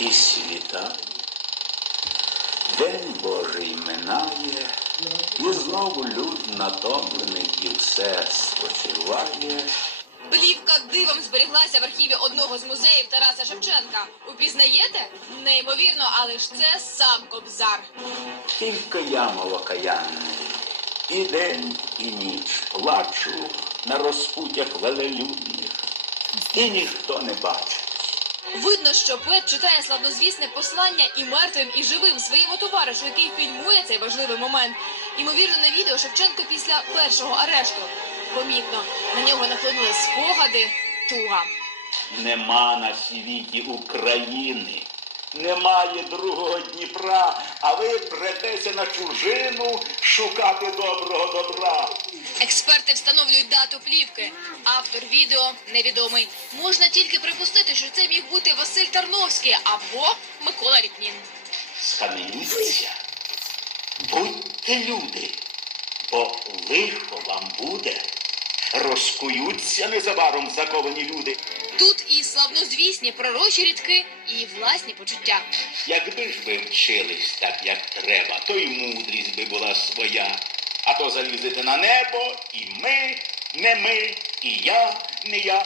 і світа. День Божий минає, і знову люд натомлений і все спочиває. Плівка дивом зберіглася в архіві одного з музеїв Тараса Шевченка. Упізнаєте? Неймовірно, але ж це сам Кобзар. Тільки я, молокаянний, і день, і ніч плачу на розпутях велелюдних, і ніхто не бачить. Видно, що поет читає славнозвісне послання і мертвим, і живим своєму товаришу, який фільмує цей важливий момент. Ймовірно, на відео Шевченко після першого арешту. Помітно, на нього нахлинули спогади, туга. Нема на світі України, немає другого Дніпра, а ви претеся на чужину шукати доброго добра. Експерти встановлюють дату плівки. Автор відео невідомий. Можна тільки припустити, що це міг бути Василь Тарновський або Микола Ріпнін. Схаменіться, будьте люди, бо лихо вам буде. Розкуються незабаром заковані люди. Тут і славнозвісні пророчі рідки, і власні почуття. Якби ж ви вчились так, як треба, то й мудрість би була своя. А то залізете на небо, і ми, не ми, і я, не я.